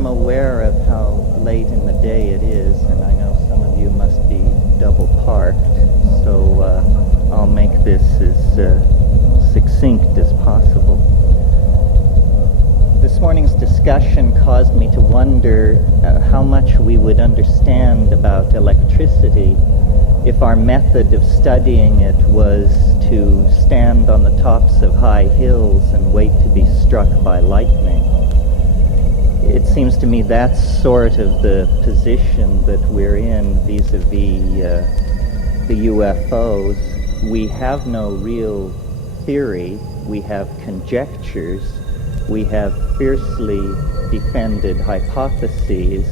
I'm aware of how late in the day it is, and I know some of you must be double parked, so I'll make this as succinct as possible. This morning's discussion caused me to wonder how much we would understand about electricity if our method of studying it was to stand on the tops of high hills and wait to be struck by lightning. It seems to me that's sort of the position that we're in vis-a-vis the UFOs. We have no real theory, we have conjectures, we have fiercely defended hypotheses,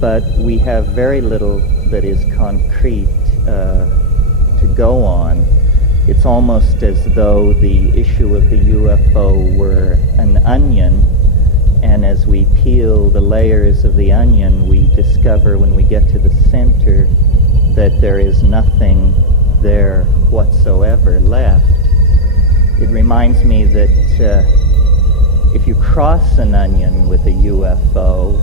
but we have very little that is concrete to go on. It's almost as though the issue of the UFO were an onion, and as we peel the layers of the onion, we discover when we get to the center that there is nothing there whatsoever left. It reminds me that if you cross an onion with a UFO,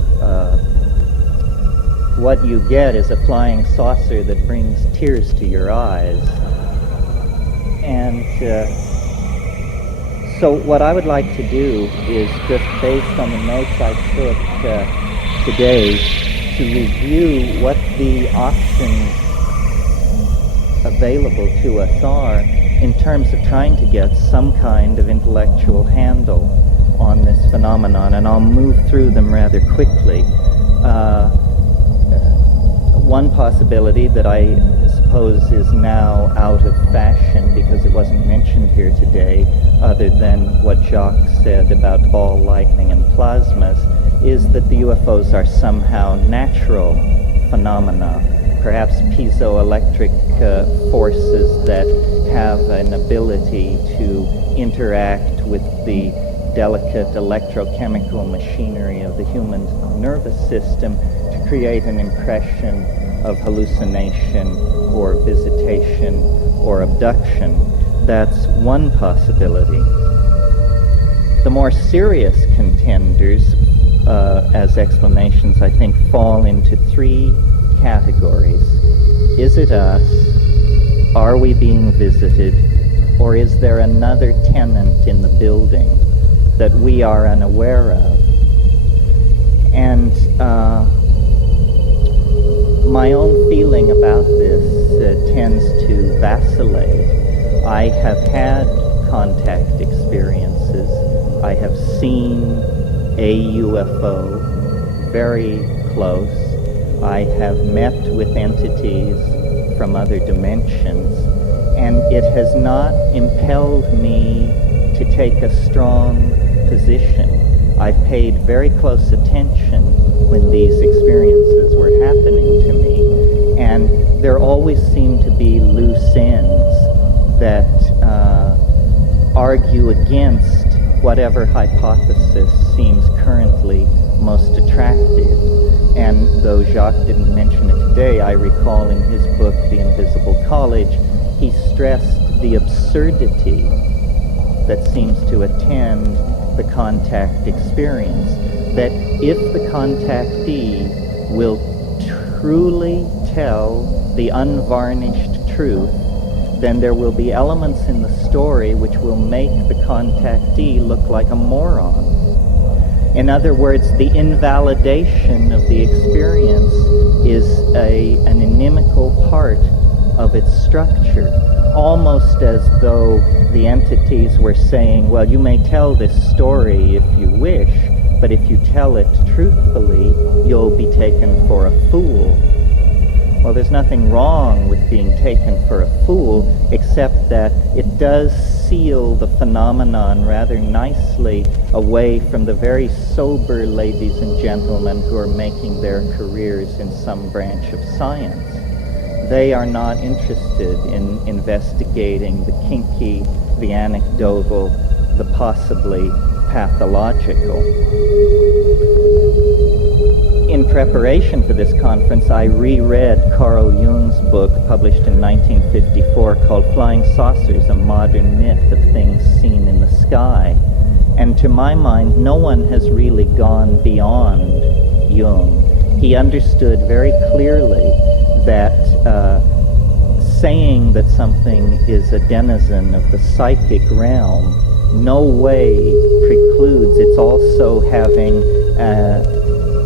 what you get is a flying saucer that brings tears to your eyes. And so what I would like to do is, just based on the notes I took today, to review what the options available to us are in terms of trying to get some kind of intellectual handle on this phenomenon, and I'll move through them rather quickly. One possibility that I suppose is now out of fashion because it wasn't mentioned here today, other than what Jacques said about ball lightning and plasmas, is that the UFOs are somehow natural phenomena, perhaps piezoelectric forces that have an ability to interact with the delicate electrochemical machinery of the human nervous system to create an impression of hallucination or visitation or abduction. That's one possibility. The more serious contenders as explanations, I think, fall into three categories. Is it us? Are we being visited? Or is there another tenant in the building that we are unaware of? And my own feeling about this tends to vacillate. I have had contact experiences. I have seen a UFO very close. I have met with entities from other dimensions, and it has not impelled me to take a strong position. I've paid very close attention when these experiences were happening to me, and there always seem to be loose ends that argue against whatever hypothesis seems currently most attractive. And though Jacques didn't mention it today, I recall in his book, The Invisible College, he stressed the absurdity that seems to attend the contact experience, that if the contactee will truly tell the unvarnished truth, then there will be elements in the story which will make the contactee look like a moron. In other words, the invalidation of the experience is an inimical part of its structure, almost as though the entities were saying, well, you may tell this story if you wish, but if you tell it truthfully, you'll be taken for a fool. Well, there's nothing wrong with being taken for a fool, except that it does seal the phenomenon rather nicely away from the very sober ladies and gentlemen who are making their careers in some branch of science. They are not interested in investigating the kinky, the anecdotal, the possibly pathological. In preparation for this conference, I reread Carl Jung's book, published in 1954, called Flying Saucers, A Modern Myth of Things Seen in the Sky. And to my mind, no one has really gone beyond Jung. He understood very clearly that saying that something is a denizen of the psychic realm no way precludes its also having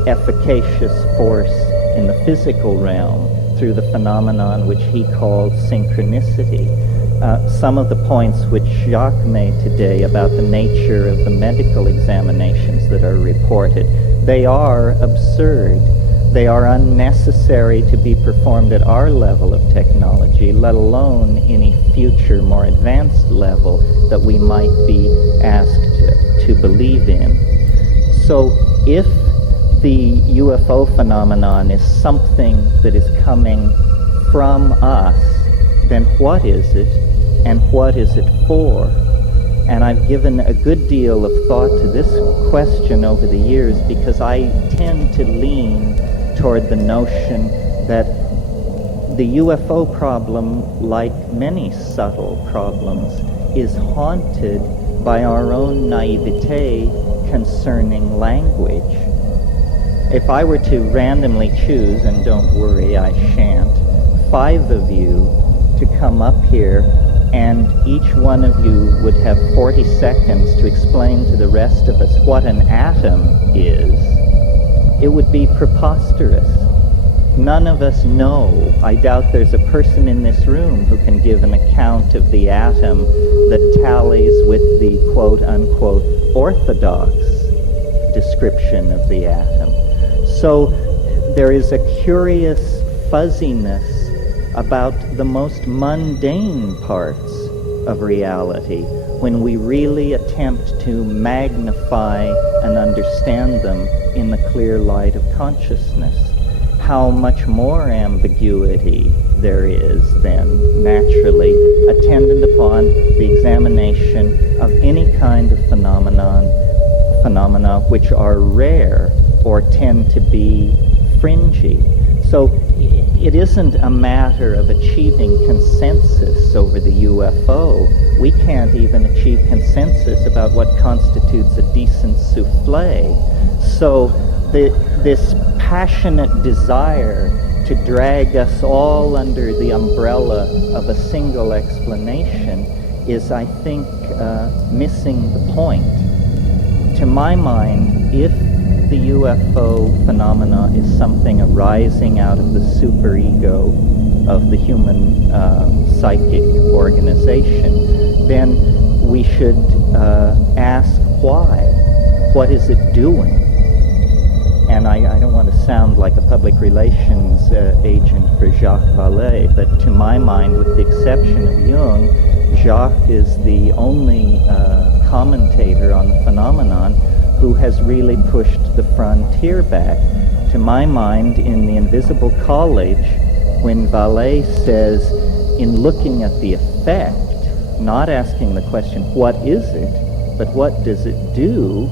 efficacious force in the physical realm through the phenomenon which he called synchronicity. Some of the points which Jacques made today about the nature of the medical examinations that are reported, they are absurd. They are unnecessary to be performed at our level of technology, let alone any future more advanced level that we might be asked to believe in. So if the UFO phenomenon is something that is coming from us, then what is it, and what is it for? And I've given a good deal of thought to this question over the years because I tend to lean toward the notion that the UFO problem, like many subtle problems, is haunted by our own naivete concerning language. If I were to randomly choose, and don't worry, I shan't, 5 of you to come up here, and each one of you would have 40 seconds to explain to the rest of us what an atom is, it would be preposterous. None of us know. I doubt there's a person in this room who can give an account of the atom that tallies with the quote-unquote orthodox description of the atom. So there is a curious fuzziness about the most mundane parts of reality when we really attempt to magnify and understand them in the clear light of consciousness. How much more ambiguity there is then, naturally, attendant upon the examination of any kind of phenomena which are rare or tend to be fringy. So it isn't a matter of achieving consensus over the UFO. We can't even achieve consensus about what constitutes a decent souffle. So this passionate desire to drag us all under the umbrella of a single explanation is, I think, missing the point. To my mind, if the UFO phenomena is something arising out of the superego of the human psychic organization, then we should ask why. What is it doing? And I don't want to sound like a public relations agent for Jacques Vallée, but to my mind, with the exception of Jung, Jacques is the only commentator on the phenomenon who has really pushed the frontier back. To my mind, in The Invisible College, when Vallée says, in looking at the effect, not asking the question, what is it, but what does it do,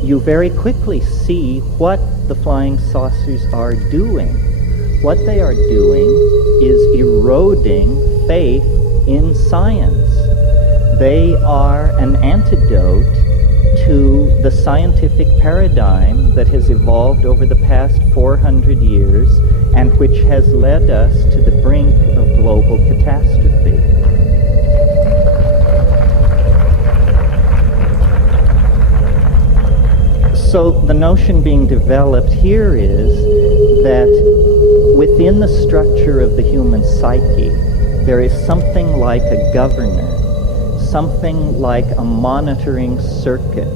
you very quickly see what the flying saucers are doing. What they are doing is eroding faith in science. They are an antidote to the scientific paradigm that has evolved over the past 400 years and which has led us to the brink of global catastrophe. So the notion being developed here is that within the structure of the human psyche, there is something like a governor, something like a monitoring circuit,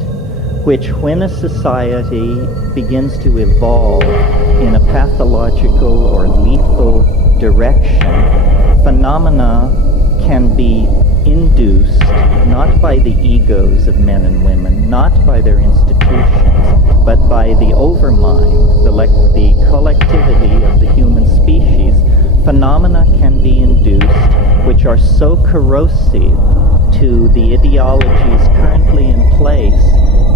which when a society begins to evolve in a pathological or lethal direction, phenomena can be induced not by the egos of men and women, not by their institutions, but by the overmind, the collectivity of the human species. Phenomena can be induced which are so corrosive to the ideologies currently in place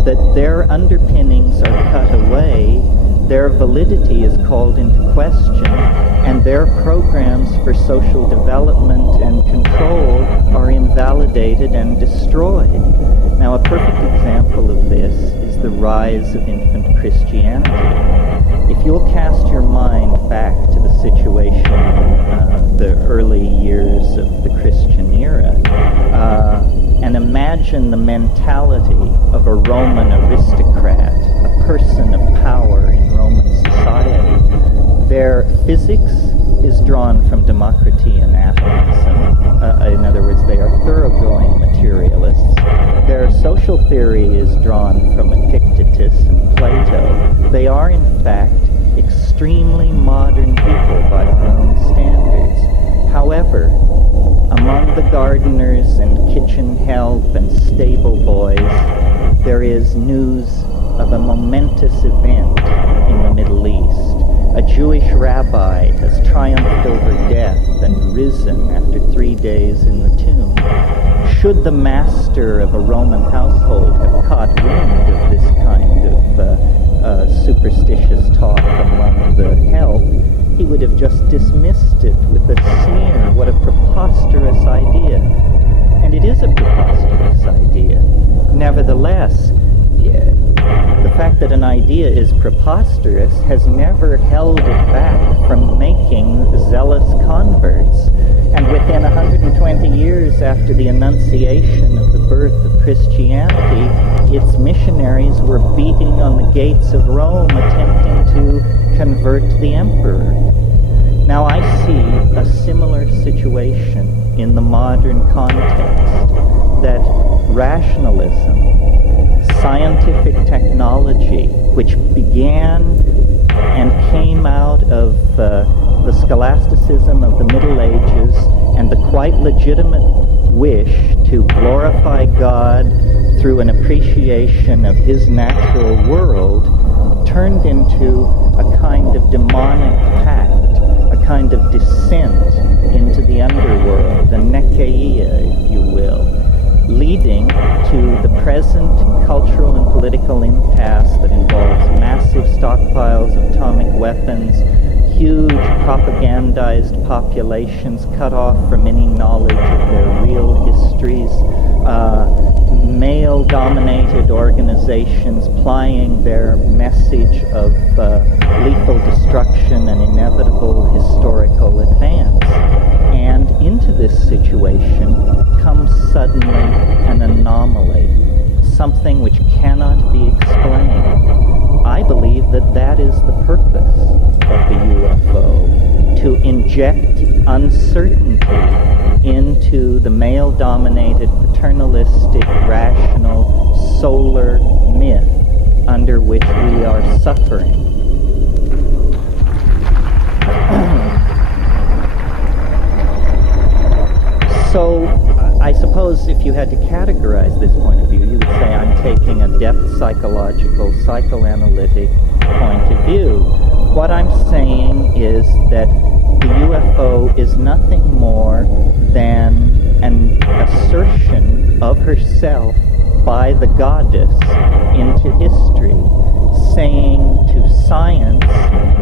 that their underpinnings are cut away, their validity is called into question, and their programs for social development and control are invalidated and destroyed. Now, a perfect example of this is the rise of infant Christianity. If you'll cast your mind back to the situation in the early years of the Christian era, and imagine the mentality of a Roman aristocrat, a person of power in Roman society. Their physics is drawn from democracy and atomism. In other words, they are thoroughgoing materialists. Their social theory is drawn from Epictetus and Plato. They are, in fact, extremely modern people by our own standards. However, among the gardeners and kitchen help and stable boys, there is news of a momentous event in the Middle East. A Jewish rabbi has triumphed over death and risen after 3 days in the tomb. Should the master of a Roman household have caught wind of this kind of superstitious talk among the help, he would have just dismissed it with a sneer. What a preposterous idea. And it is a preposterous idea. Nevertheless, the fact that an idea is preposterous has never held it back from making zealous converts. And within 120 years after the Annunciation of the birth of Christianity, its missionaries were beating on the gates of Rome, attempting to convert the emperor. Now I see a similar situation in the modern context, that rationalism, scientific technology, which began and came out of the scholasticism of the Middle Ages and the quite legitimate wish to glorify God through an appreciation of His natural world, turned into a kind of demonic pact, a kind of descent into the underworld, a nekeia, if you will, leading to the present cultural and political impasse that involves massive stockpiles of atomic weapons, huge propagandized populations cut off from any knowledge of their real histories, male-dominated organizations plying their message of lethal destruction and inevitable historical advance. And into this situation comes suddenly an anomaly, something which cannot be explained. I believe that that is the purpose of the UFO, to inject uncertainty into the male-dominated, paternalistic, rational, solar myth under which we are suffering. So, I suppose if you had to categorize this point of view, you would say I'm taking a depth psychological, psychoanalytic point of view. What I'm saying is that the UFO is nothing more than an assertion of herself by the goddess into history, saying to science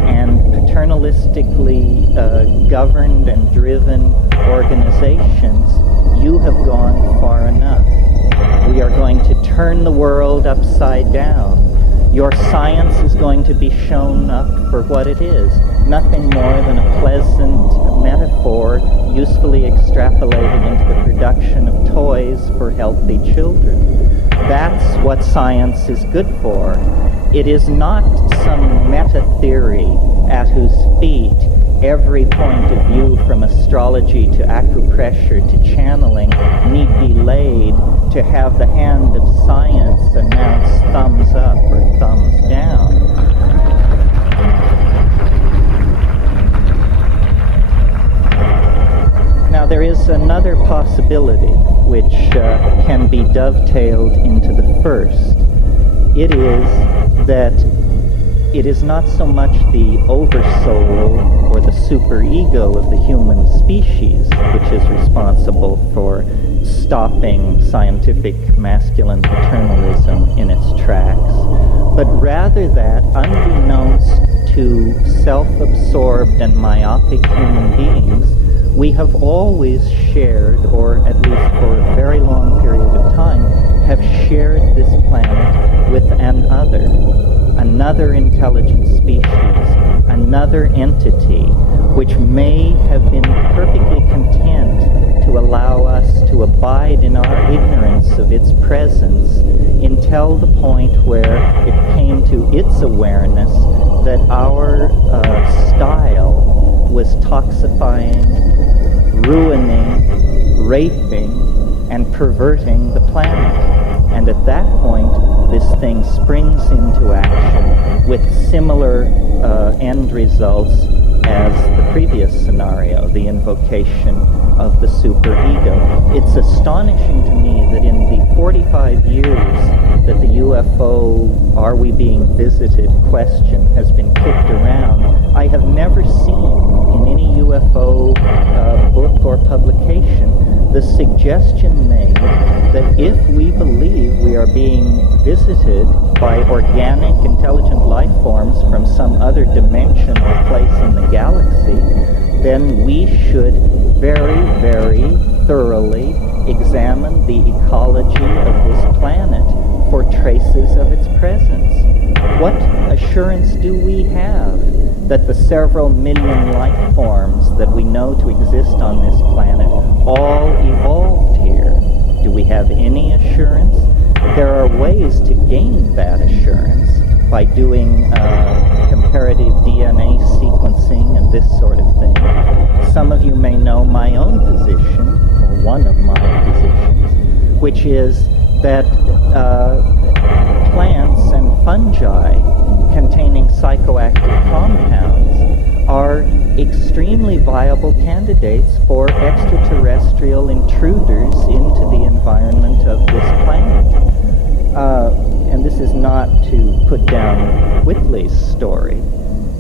and paternalistically governed and driven organizations, you have gone far enough. We are going to turn the world upside down. Your science is going to be shown up for what it is, nothing more than a pleasant metaphor usefully extrapolated into the production of toys for healthy children. That's what science is good for. It is not some meta-theory at whose feet every point of view from astrology to acupressure to channeling need be laid to have the hand of science announce thumbs up or thumbs down. Now there is another possibility which can be dovetailed into the first. It is that it is not so much the oversoul or the superego of the human species which is responsible for stopping scientific masculine paternalism in its tracks, but rather that, unbeknownst to self-absorbed and myopic human beings, we have always shared, or at least for a very long period of time, have shared this planet with another intelligent species, another entity, which may have been perfectly content to allow us to abide in our ignorance of its presence until the point where it came to its awareness that our style was toxifying, ruining, raping, and perverting the planet. And at that point, this thing springs into action with similar end results as the previous scenario, the invocation of the superego. It's astonishing to me that in the 45 years that the UFO, are we being visited question has been kicked around, I have never seen in any UFO book or publication the suggestion made that if we believe we are being visited by organic, intelligent life forms from some other dimension or place in the galaxy, then we should very, very thoroughly examine the ecology of this planet for traces of its presence. What assurance do we have that the several million life forms that we know to exist on this planet all evolved here? Do we have any assurance? There are ways to gain that assurance by doing comparative DNA sequencing and this sort of thing. Some of you may know my own position, or one of my positions, which is that plants and fungi containing psychoactive compounds are extremely viable candidates for extraterrestrial intruders into the environment of this planet. And this is not to put down Whitley's story,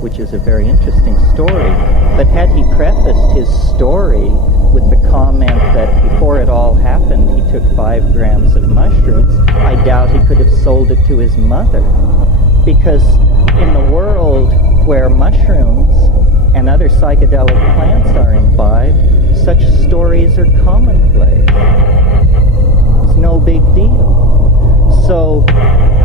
which is a very interesting story, but had he prefaced his story with the comment that before it all happened he took 5 grams of mushrooms, I doubt he could have sold it to his mother. Because in the world where mushrooms and other psychedelic plants are imbibed, such stories are commonplace. It's no big deal. So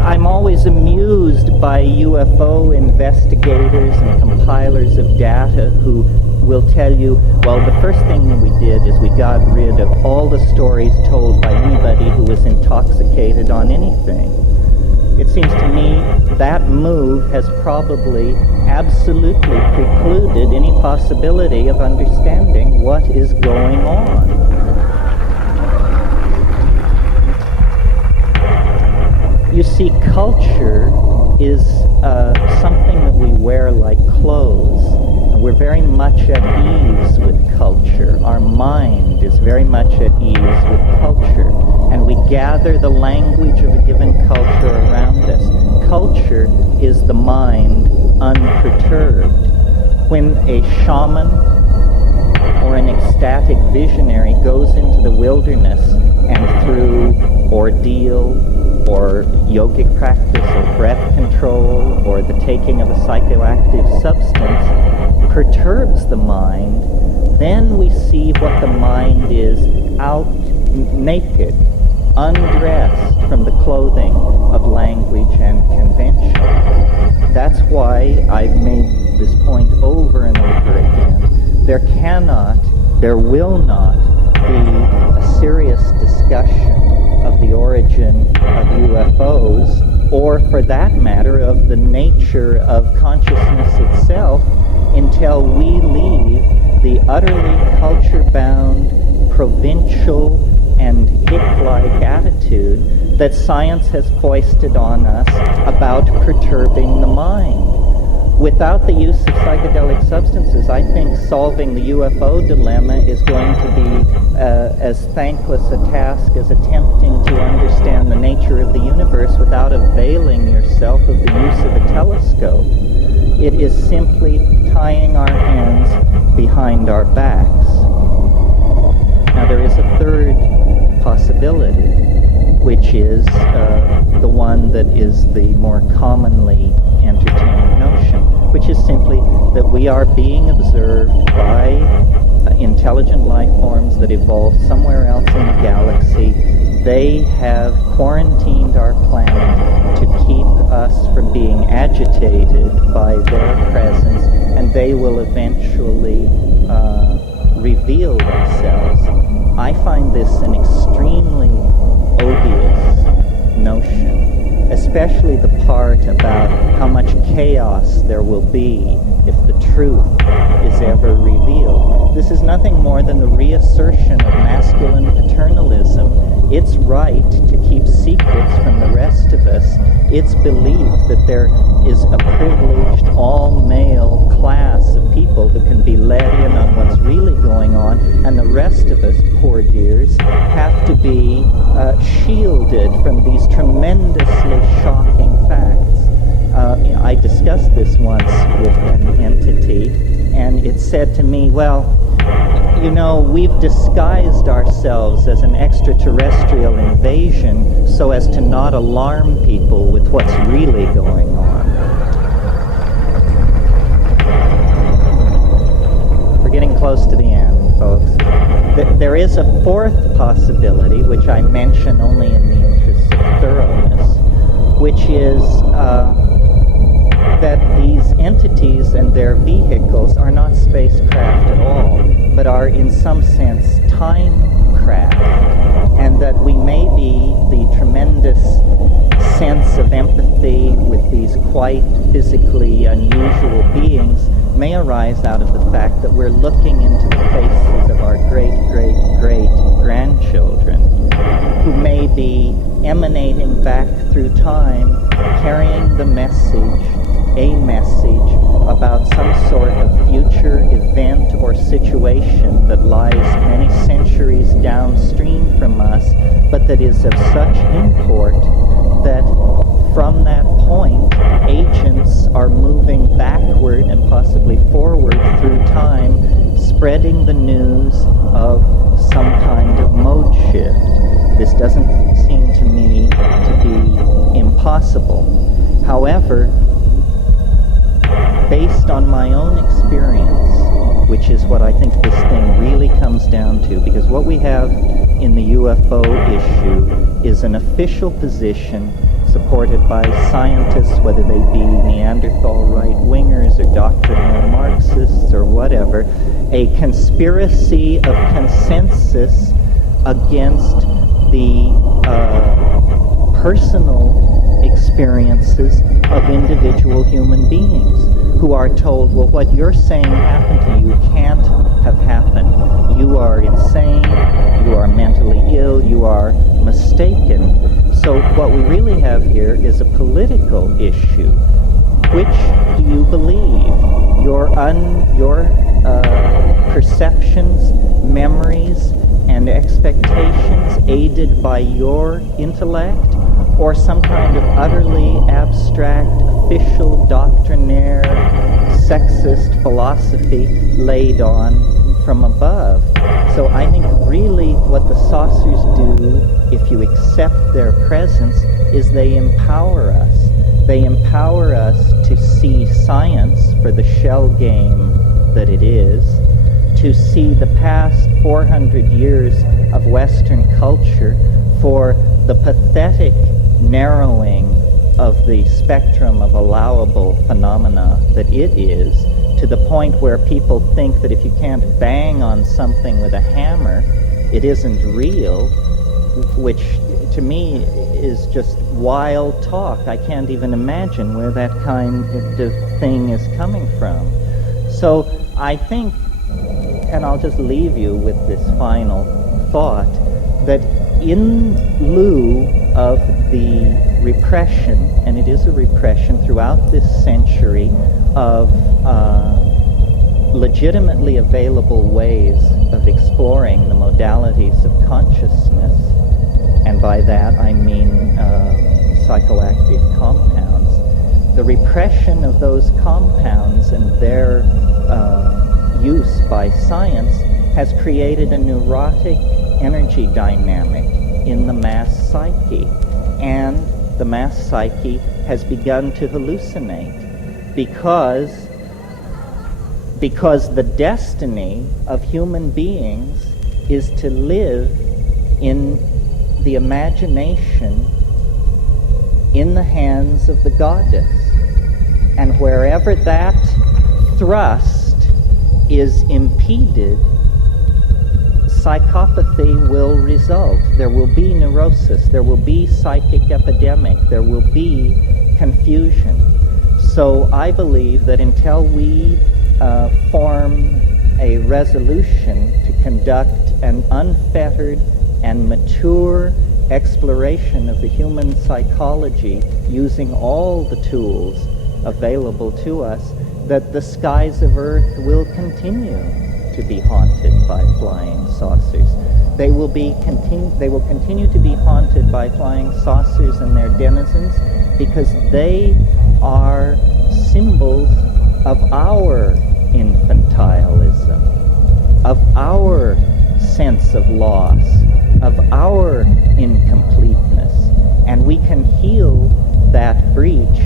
I'm always amused by UFO investigators and compilers of data who will tell you, well, the first thing we did is we got rid of all the stories told by anybody who was intoxicated on anything. It seems to me that move has probably absolutely precluded any possibility of understanding what is going on. You see, culture is something that we wear like clothes. And we're very much at ease with culture. Our mind is very much at ease with culture. And we gather the language of a given culture around us. Culture is the mind unperturbed. When a shaman or an ecstatic visionary goes into the wilderness and through ordeal or yogic practice or breath control or the taking of a psychoactive substance perturbs the mind, then we see what the mind is out naked, undressed from the clothing of language and convention. That's why I've made this point over and over again. There will not be a serious discussion of the origin of UFOs, or for that matter, of the nature of consciousness itself, until we leave the utterly culture-bound, provincial, and hick-like attitude that science has foisted on us about perturbing the mind. Without the use of psychedelic substances, I think solving the UFO dilemma is going to be as thankless a task as attempting to understand the nature of the universe without availing yourself of the use of a telescope. It is simply tying our hands behind our backs. Now there is a third possibility, which is the one that is the more commonly entertained notion, which is simply that we are being observed by intelligent life forms that evolved somewhere else in the galaxy. They have quarantined our planet to keep us from being agitated by their presence, and they will eventually reveal themselves. I find this an extremely odious notion, especially the part about how much chaos there will be if the truth is ever revealed. This is nothing more than the reassertion of masculine paternalism. It's right to keep secrets from the rest of us. It's believed that there is a privileged all-male class of people who can be let in on what's really going on, and the rest of us, poor dears, have to be shielded from these tremendously shocking facts. I discussed this once with an entity, and it said to me, well, you know, we've disguised ourselves as an extraterrestrial invasion so as to not alarm people with what's really going on. We're getting close to the end, folks. There is a fourth possibility, which I mention only in the interest of thoroughness, which is that these entities and their vehicles are not spacecraft at all, but are in some sense time craft, and that we may be the tremendous sense of empathy with these quite physically unusual beings may arise out of the fact that we're looking into the faces of our great-great-great-grandchildren, who may be emanating back through time, carrying the message, a message about some sort of future event or situation that lies many centuries downstream from us, but that is of such import that from that point, agents are moving backward and possibly forward through time, spreading the news of some kind of mode shift. This doesn't seem to me to be impossible. However, based on my own experience, which is what I think this thing really comes down to, because what we have in the UFO issue is an official position supported by scientists, whether they be Neanderthal right-wingers or doctrinaire Marxists or whatever, a conspiracy of consensus against the personal experiences of individual human beings, who are told, well, what you're saying happened to you can't have happened. You are insane, you are mentally ill, you are mistaken. So what we really have here is a political issue. Which do you believe? Your perceptions, memories, and expectations aided by your intellect, or some kind of utterly abstract, official, doctrinaire, sexist philosophy laid on from above? So I think really what the saucers do, if you accept their presence, is they empower us. They empower us to see science for the shell game that it is, to see the past 400 years of Western culture for the pathetic narrowing of the spectrum of allowable phenomena that it is, to the point where people think that if you can't bang on something with a hammer, it isn't real, which to me is just wild talk. I can't even imagine where that kind of thing is coming from. So I think, and I'll just leave you with this final thought, that in lieu of the repression, and it is a repression throughout this century, of legitimately available ways of exploring the modalities of consciousness, and by that I mean psychoactive compounds, the repression of those compounds and their use by science has created a neurotic energy dynamic in the mass psyche. And the mass psyche has begun to hallucinate because the destiny of human beings is to live in the imagination in the hands of the goddess. And wherever that thrust is impeded, psychopathy will result. There will be neurosis, there will be psychic epidemic, there will be confusion. So I believe that until we form a resolution to conduct an unfettered and mature exploration of the human psychology using all the tools available to us, that the skies of Earth will continue to be haunted by flying saucers. They will continue to be haunted by flying saucers and their denizens because they are symbols of our infantilism, of our sense of loss, of our incompleteness. And we can heal that breach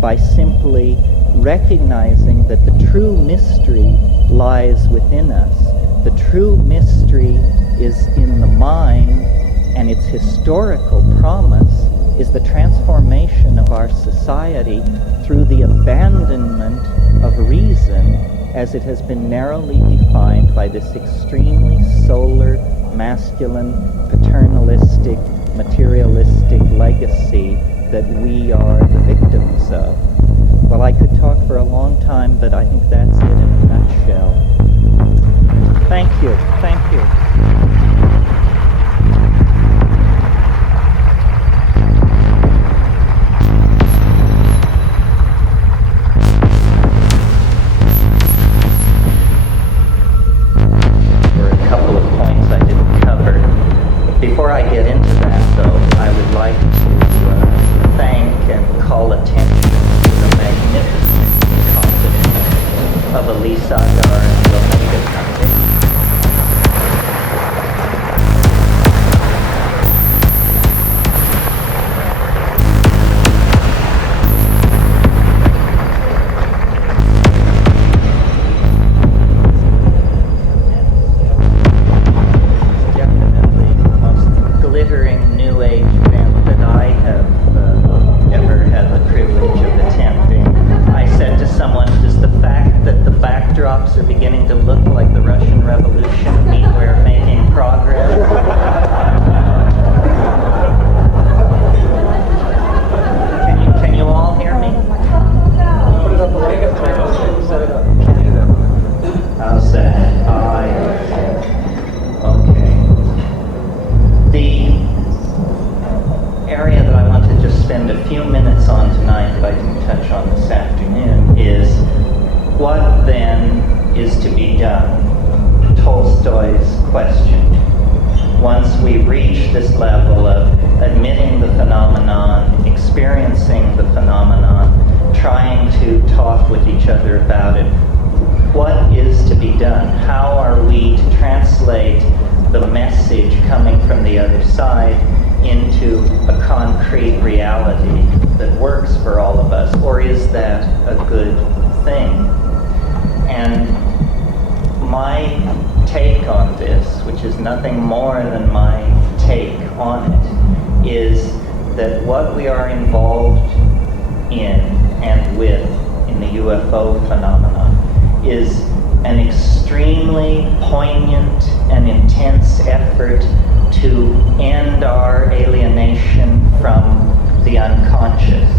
by simply recognizing that the true mystery lies within us. The true mystery is in the mind, and its historical promise is the transformation of our society through the abandonment of reason as it has been narrowly defined by this extremely solar, masculine, paternalistic, materialistic legacy that we are the victims of. Well, I could talk for a long time, but I think that's it in a nutshell. Thank you. Thank you. There were a couple of points I didn't cover. Before I get into that, though, I would like to thank and call attention to the magnificent competence of Elise Agar and the Omega Company. Nothing more than my take on it is that what we are involved in and with in the UFO phenomenon is an extremely poignant and intense effort to end our alienation from the unconscious.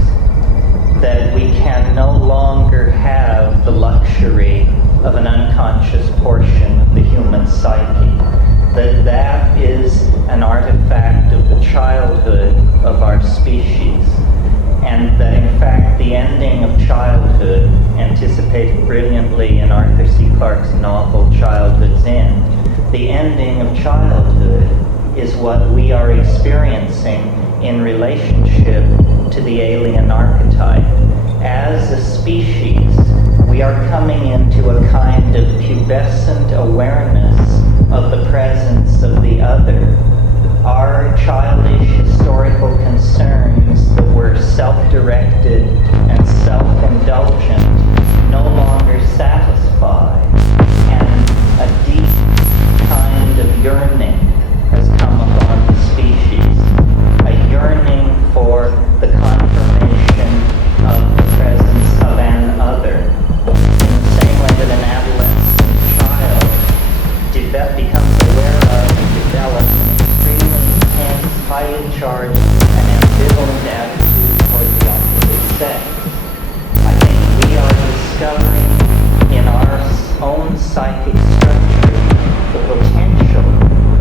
That we can no longer have the luxury of an unconscious portion of the human psyche. That is an artifact of the childhood of our species, and that in fact the ending of childhood, anticipated brilliantly in Arthur C. Clarke's novel Childhood's End, the ending of childhood is what we are experiencing in relationship to the alien archetype. As a species, we are coming into a kind of pubescent awareness of the presence of the other, our childish historical concerns that were self-directed and self-indulgent no longer satisfy, and a deep kind of yearning has come upon the species, a yearning for the confirmation of the presence of an other. In the same way that an adolescent child becomes aware of and develops an extremely intense, highly charged, and ambivalent attitude toward the opposite sex. I think we are discovering in our own psychic structure the potential,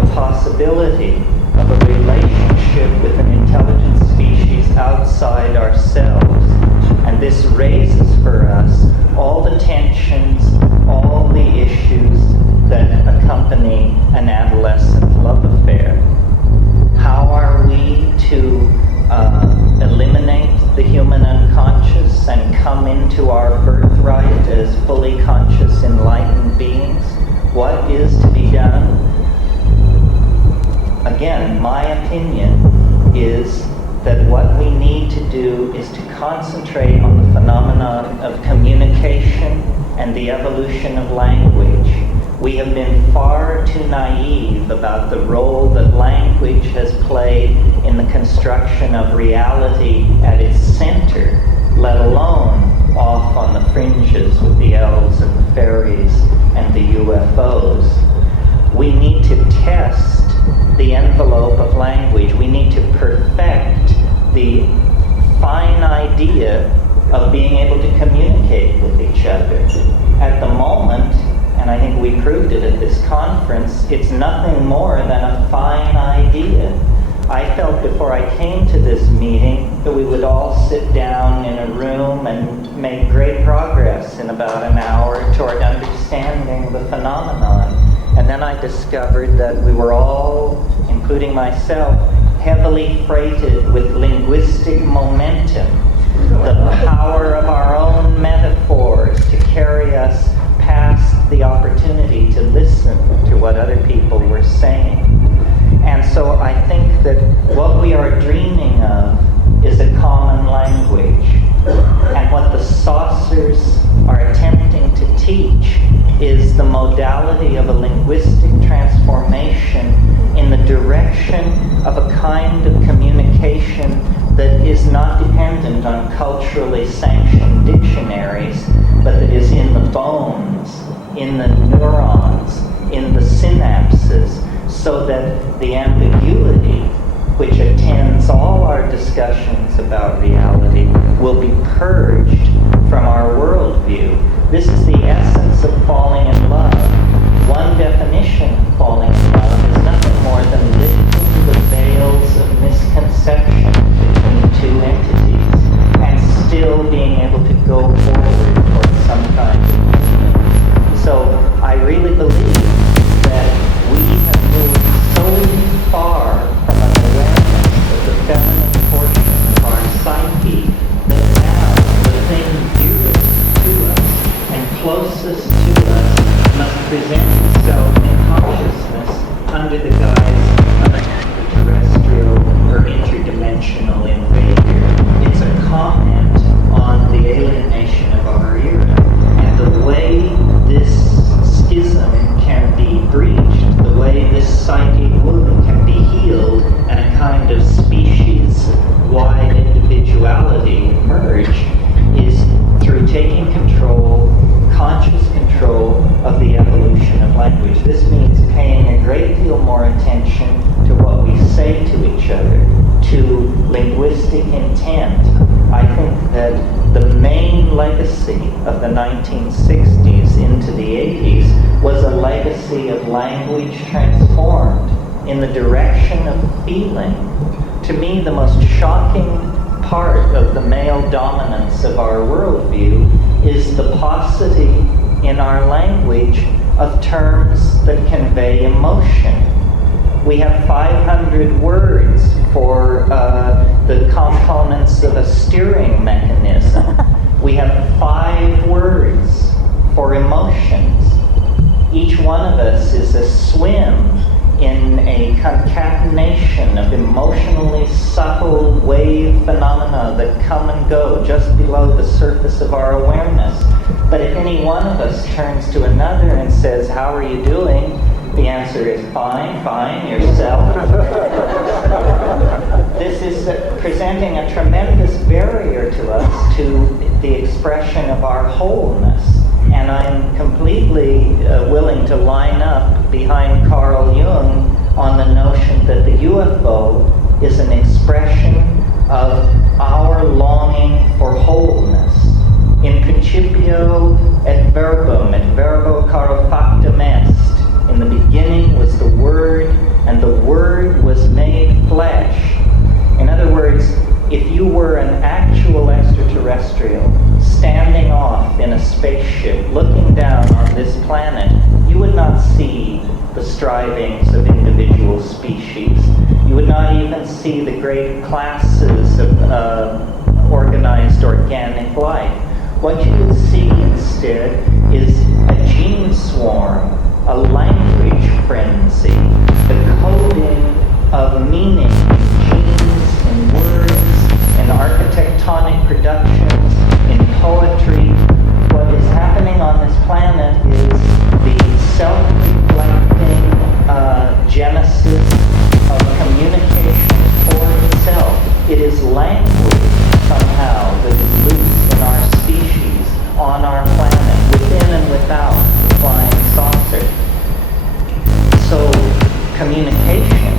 the possibility of a relationship with an intelligent species outside ourselves. And this raises for us all the tensions, all the issues that accompany an adolescent love affair. How are we to eliminate the human unconscious and come into our birthright as fully conscious, enlightened beings? What is to be done? Again, my opinion is that what we need to do is to concentrate on the phenomenon of communication and the evolution of language. We have been far too naive about the role that language has played in the construction of reality at its center, let alone off on the fringes with the elves and the fairies and the UFOs. We need to test the envelope of language. We need to perfect the fine idea of being able to communicate with each other. At the moment, and I think we proved it at this conference, it's nothing more than a fine idea. I felt before I came to this meeting that we would all sit down in a room and make great progress in about an hour toward understanding the phenomenon. And then I discovered that we were all, including myself, heavily freighted with linguistic momentum, the power of our own metaphors to carry us past the opportunity to listen to what other people were saying. And so I think that what we are dreaming of is a common language. And what the saucers are attempting to teach is the modality of a linguistic transformation in the direction of a kind of communication that is not dependent on culturally sanctioned dictionaries, but that is in the bones, in the neurons, in the synapses, so that the ambiguity which attends all our discussions about reality will be purged from our worldview. This is the essence of falling in love. One definition of falling in love is nothing more than lifting the veils of misconception between two entities and still being able to go forward towards some kind of movement. So I really believe that we have moved so far from an awareness of the feminine portion of our psyche that now the thing dearest to us and closest to us must present itself in consciousness under the guise of an extraterrestrial or interdimensional invader. It's a comment on the alienation of our era and the way this schism can be breached, the way this psychic wound can be healed and a kind of species-wide individuality emerge is through taking control, conscious control of the evolution of language. This means paying a great deal more attention to what we say to each other, to linguistic intent. I think that the main legacy of the 1960s into the 80s was a legacy of language transformed in the direction of feeling. To me, the most shocking part of the male dominance of our worldview is the paucity in our language of terms that convey emotion. We have 500 words for the components of a steering mechanism. We have 5 words for emotions. Each one of us is a swim in a concatenation phenomena that come and go just below the surface of our awareness. But if any one of us turns to another and says, "How are you doing?" the answer is, "Fine, fine, yourself." This is presenting a tremendous barrier to us to the expression of our wholeness. And I'm completely willing to line up behind Carl Jung on the notion that the UFO is an expression of our longing for wholeness. In principio et verbo caro factum est. In the beginning was the Word, and the Word was made flesh. In other words, if you were an actual extraterrestrial standing off in a spaceship looking down on this planet, you would not see the strivings of individual species. You would not even see the great classes of organized organic life. What you would see instead is a gene swarm, a language frenzy, the coding of meaning in genes, in words, in architectonic productions, in poetry. What is happening on this planet is the self-reflecting genesis of communication for itself. It is language somehow that is loose in our species, on our planet, within and without the flying saucer. So communication,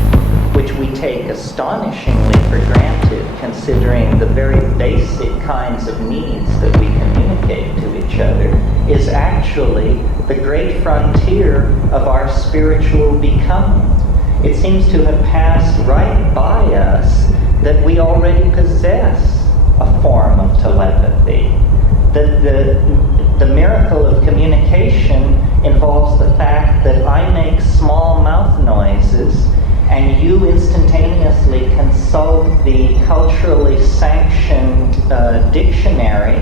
which we take astonishingly for granted, considering the very basic kinds of needs that we communicate to each other, is actually the great frontier of our spiritual becoming. It seems to have passed right by us that we already possess a form of telepathy. The miracle of communication involves the fact that I make small mouth noises and you instantaneously consult the culturally sanctioned dictionary,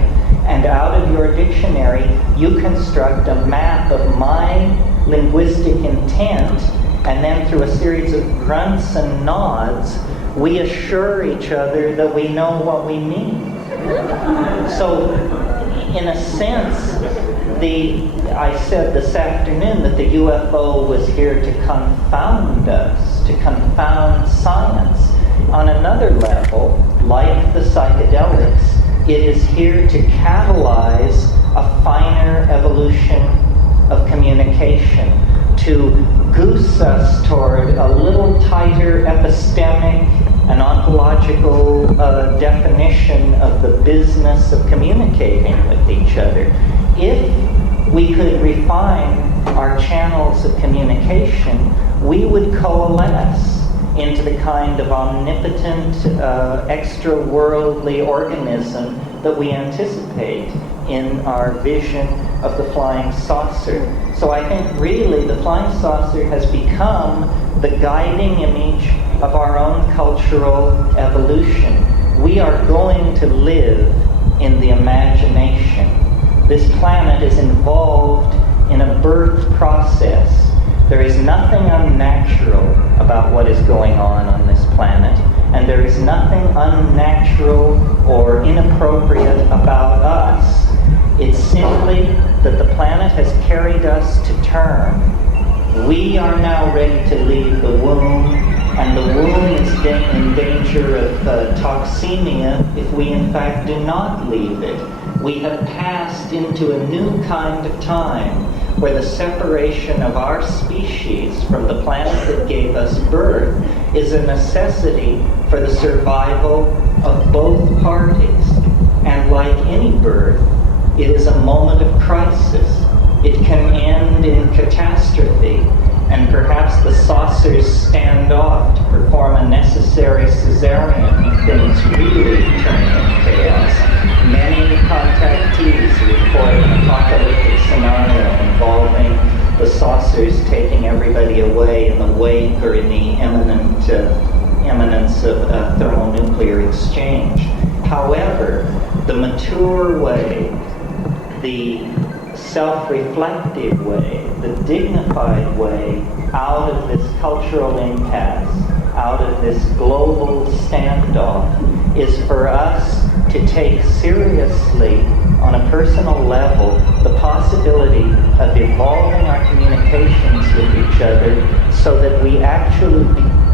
and out of your dictionary you construct a map of my linguistic intent, and then through a series of grunts and nods we assure each other that we know what we mean. So in a sense, I said this afternoon that the UFO was here to confound us, to confound science. On another level, like the psychedelics, it is here to catalyze a finer evolution of communication, to goose us toward a little tighter epistemic and ontological definition of the business of communicating with each other. If we could refine our channels of communication, we would coalesce into the kind of omnipotent, extra-worldly organism that we anticipate in our vision of the flying saucer. So I think really the flying saucer has become the guiding image of our own cultural evolution. We are going to live in the imagination. This planet is involved in a birth process. There is nothing unnatural about what is going on this planet, and there is nothing unnatural or inappropriate about us. It's simply that the planet has carried us to term. We are now ready to leave the womb, and the womb is in danger of toxemia if we in fact do not leave it. We have passed into a new kind of time where the separation of our species from the planet that gave us birth is a necessity for the survival of both parties. And like any birth, it is a moment of crisis. It can end in catastrophe, and perhaps the saucers stand off to perform a necessary cesarean if things really turn into chaos. Many contactees report an apocalyptic scenario involving the saucers taking everybody away in the wake or in the imminence of thermonuclear exchange. However, the mature way, the self-reflective way, the dignified way out of this cultural impasse, out of this global standoff, is for us to take seriously, on a personal level, the possibility of evolving our communications with each other so that we actually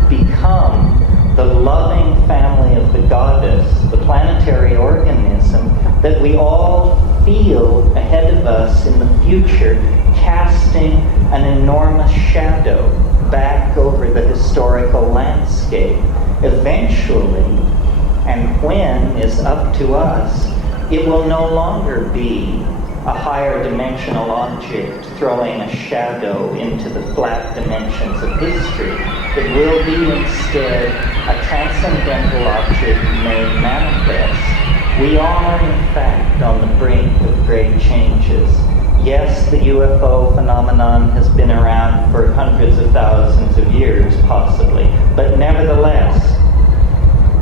become the loving family of the goddess, the planetary organism that we all feel ahead of us in the future, casting an enormous shadow back over the historical landscape. Eventually, and when is up to us, it will no longer be a higher dimensional object throwing a shadow into the flat dimensions of history. It will be instead a transcendental object made manifest. We are, in fact, on the brink of great changes. Yes, the UFO phenomenon has been around for hundreds of thousands of years, possibly, but nevertheless,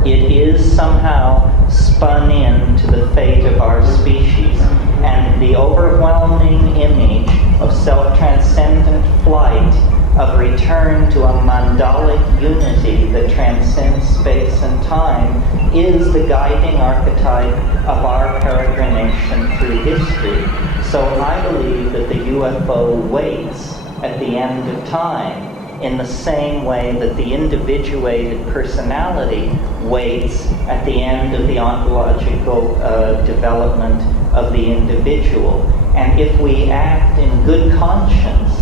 it is somehow spun into the fate of our species, and the overwhelming image of self-transcendent flight, of return to a mandalic unity that transcends space and time, is the guiding archetype of our peregrination through history. So I believe that the UFO waits at the end of time in the same way that the individuated personality waits at the end of the ontological development of the individual. And if we act in good conscience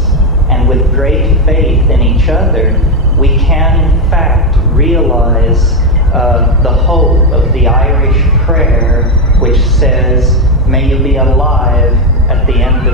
and with great faith in each other, we can in fact realize the hope of the Irish prayer, which says, "May you be alive at the end